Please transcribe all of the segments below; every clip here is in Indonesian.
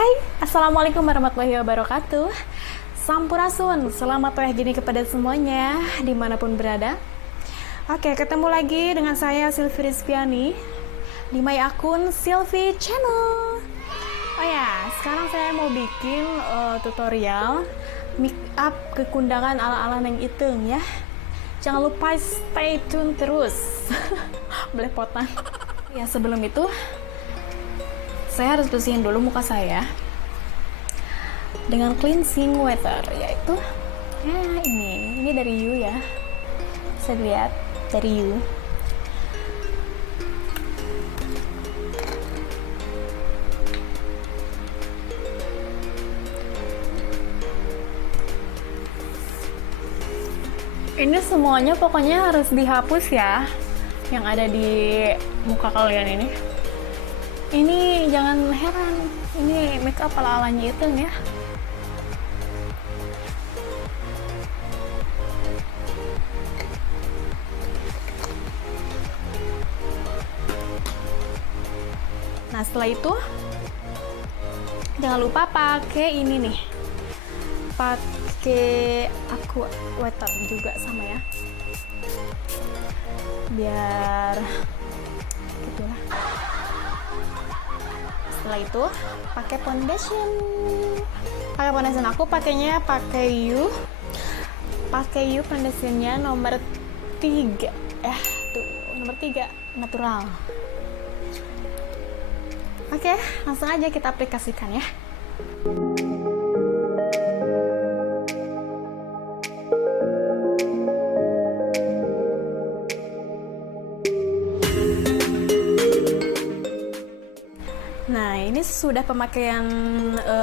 Hai, Assalamualaikum warahmatullahi wabarakatuh. Sampurasun, selamat pagi kepada semuanya dimanapun berada. Oke, ketemu lagi dengan saya Sylvie Rizviani di my akun Sylvie Channel. Oh ya, sekarang saya mau bikin tutorial make up kekundangan ala-ala Neng Iteng ya. Jangan lupa stay tune terus. Belepotan. Ya, sebelum itu saya harus bersihin dulu muka saya dengan cleansing water, yaitu ini dari You ya, bisa dilihat dari You. Ini semuanya pokoknya harus dihapus ya, yang ada di muka kalian ini. Ini jangan heran, ini make up ala-alanya itu ya. Nah, setelah itu jangan lupa pakai ini nih, pakai aqua water juga sama ya, biar gitu lah. Setelah itu pakai foundation. Aku pakainya pakai You foundationnya nomor 3 tuh, nomor 3 natural. Oke, langsung aja kita aplikasikan ya. Nah, ini sudah pemakaian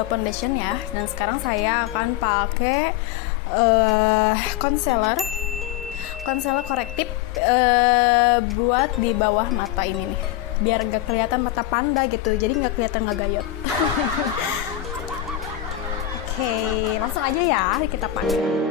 foundation ya, dan sekarang saya akan pakai concealer korektif buat di bawah mata ini nih, biar nggak kelihatan mata panda gitu, jadi nggak kelihatan nggak gayot. Oke, langsung aja ya kita pakai.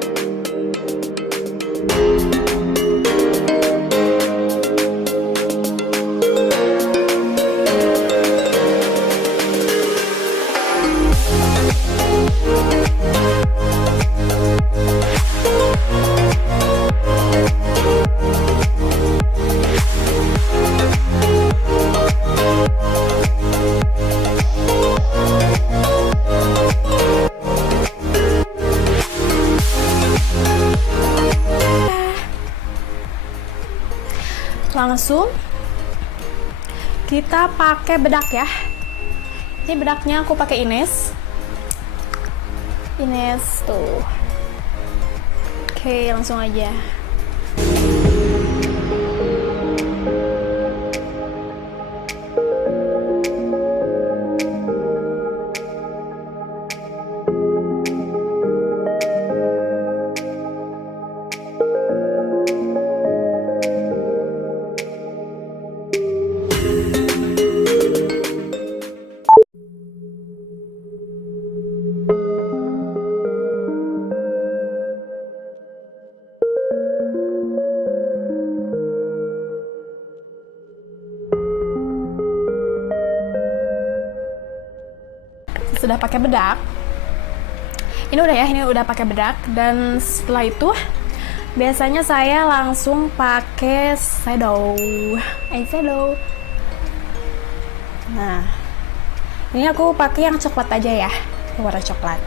Langsung kita pakai bedak ya. Ini bedaknya aku pakai Ines tuh. Oke, langsung aja. Sudah pakai bedak. Ini udah pakai bedak, dan setelah itu biasanya saya langsung pakai eyeshadow. Nah, ini aku pakai yang coklat aja ya, warna coklat.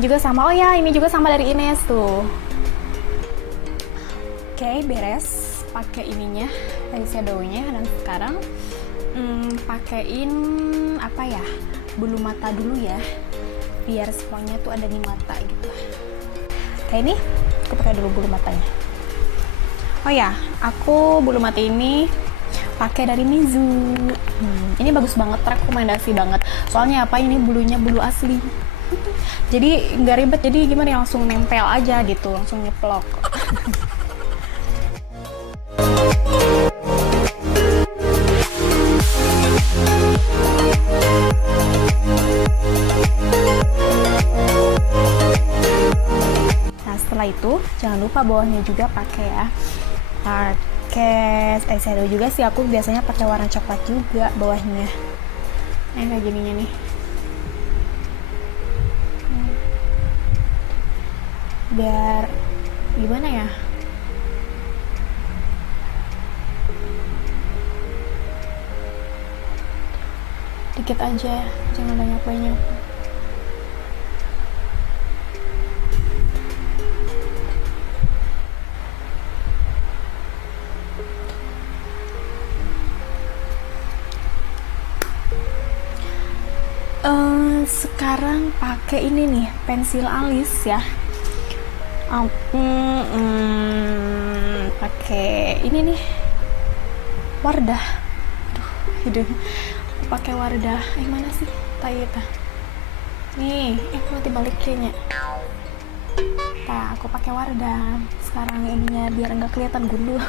Juga sama, ini juga sama dari Ines tuh. Oke, beres pakai ininya, eyeshadownya, dan sekarang pakein apa ya, bulu mata dulu ya, biar semuanya tuh ada di mata gitu. Kayak ini aku pakai dulu bulu matanya. Aku bulu mata ini pakai dari Mizu. Ini bagus banget, rekomendasi banget. Soalnya apa, ini bulunya bulu asli. Jadi nggak ribet, jadi gimana ya, langsung nempel aja gitu, langsung nyeplok. Nah, setelah itu jangan lupa bawahnya juga pakai ya, pakai eyeshadow juga sih, aku biasanya pakai warna coklat juga bawahnya. Kayak gininya nih. Biar gimana ya? Dikit aja, jangan banyak-banyak. Sekarang pakai ini nih, pensil alis ya. Pakai ini nih, Wardah. Aduh, hidung. Pakai Wardah. Mana sih? Tayeta. Nih, nanti balik kayaknya. Nah, aku pakai Wardah. Sekarang ininya biar enggak kelihatan gundul.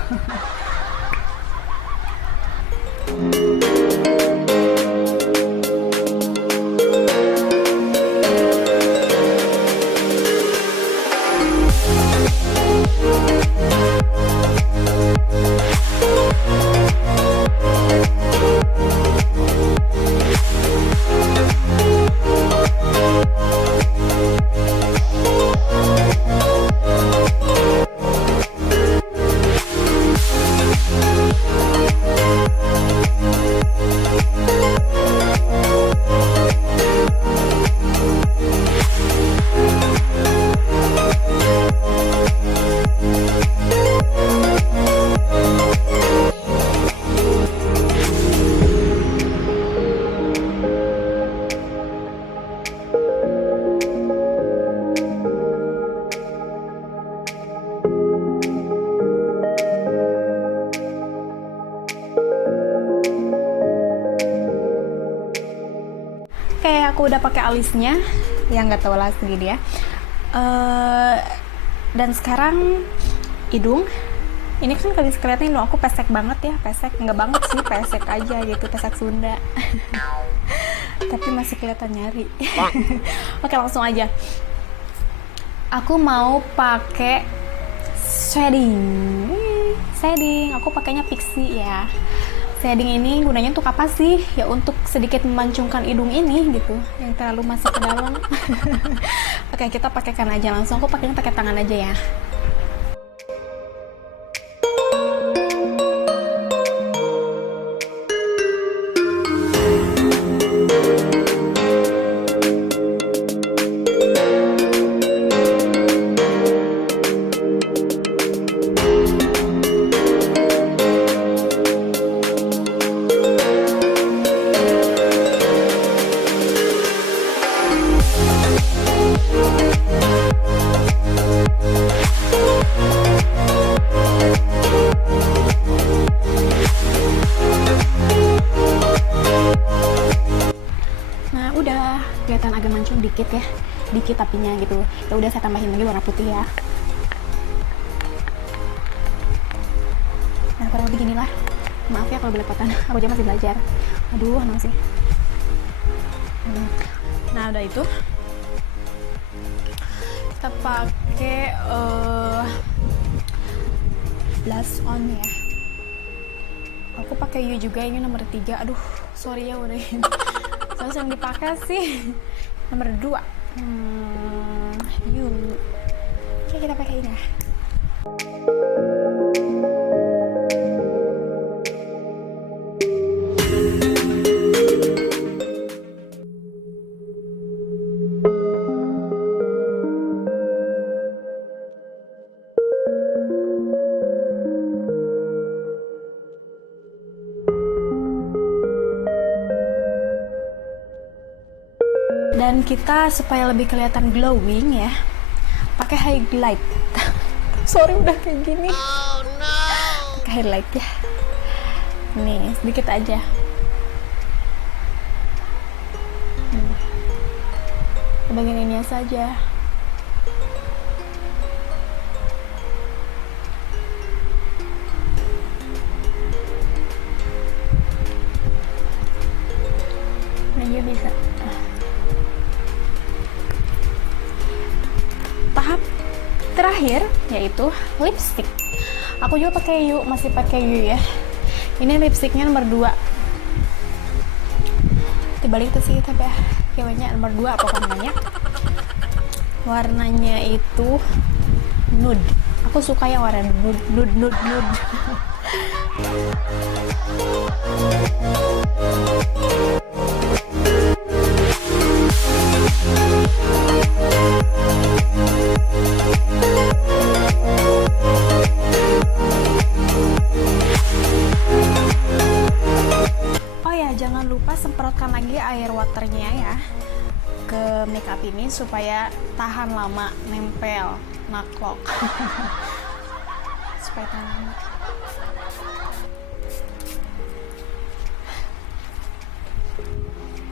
Aku udah pakai alisnya, ya nggak tahu lah segini ya. Dan sekarang hidung. Ini kan kelihatan hidung aku pesek banget ya, pesek nggak banget sih, pesek aja gitu, pesek Sunda. Tapi masih kelihatan nyari. Oke, langsung aja. Aku mau pakai shading. Aku pakainya Pixi ya. Shading ini gunanya untuk apa sih? Ya untuk sedikit memancungkan hidung ini gitu, yang terlalu masuk ke dalam. Oke, kita pakaikan aja langsung. Aku pakainya pakai tangan aja ya. Kelihatan agak mancung dikit ya, dikit tapinya gitu. Ya udah, saya tambahin lagi warna putih ya. Nah, kurang lebih ginilah. Maaf ya kalau belepotan, aku aja masih belajar. Aduh, masih. Nah, udah itu. Kita pakai blush on ya. Aku pakai You juga, ini nomor 3. Aduh, sorry ya udah. Yang dipakai sih nomor 2. You. Oke, kita pakai ini ya. Dan kita supaya lebih kelihatan glowing ya, pakai highlight. Sorry udah kayak gini. Oh, no. Pakai highlight ya. Nih, sedikit aja. Bagian ini saja. Nah, bisa. Tahap terakhir yaitu lipstick. Aku juga pakai Yu, masih pakai Yu ya. Ini lipstiknya nomor 2. Dibalik tuh sih tapi ya, kayaknya nomor 2 apa namanya? Warnanya itu nude. Aku suka yang warna nude. Oh ya, jangan lupa semprotkan lagi air waternya ya ke makeup ini supaya tahan lama, nempel, naklok. Supaya tahan lama.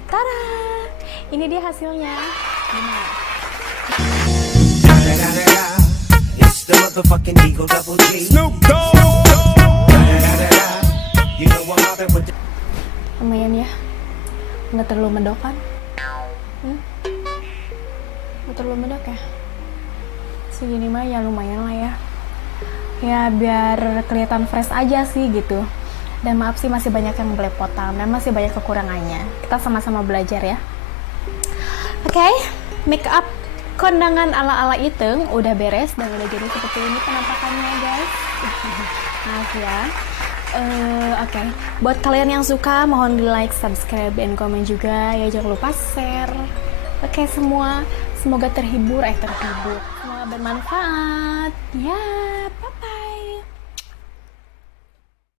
Tada! Ini dia hasilnya. Gimana? It's the motherfucking Eagle Double G. Snoop Dogg. You know I'm mobbing with the Lumayan ya, nggak terlalu medok kan? Nggak terlalu medok ya? Segini mah ya lumayan lah ya. Ya biar kelihatan fresh aja sih gitu. Dan maaf sih masih banyak yang belepotan dan masih banyak kekurangannya. Kita sama-sama belajar ya. Oke, make up kondangan ala-ala Iteng udah beres dan udah jadi seperti ini penampakannya guys. Maaf ya. Oke. Buat kalian yang suka mohon di like, subscribe, dan komen juga ya, jangan lupa share. Oke semua, semoga terhibur. Semoga bermanfaat ya. Bye.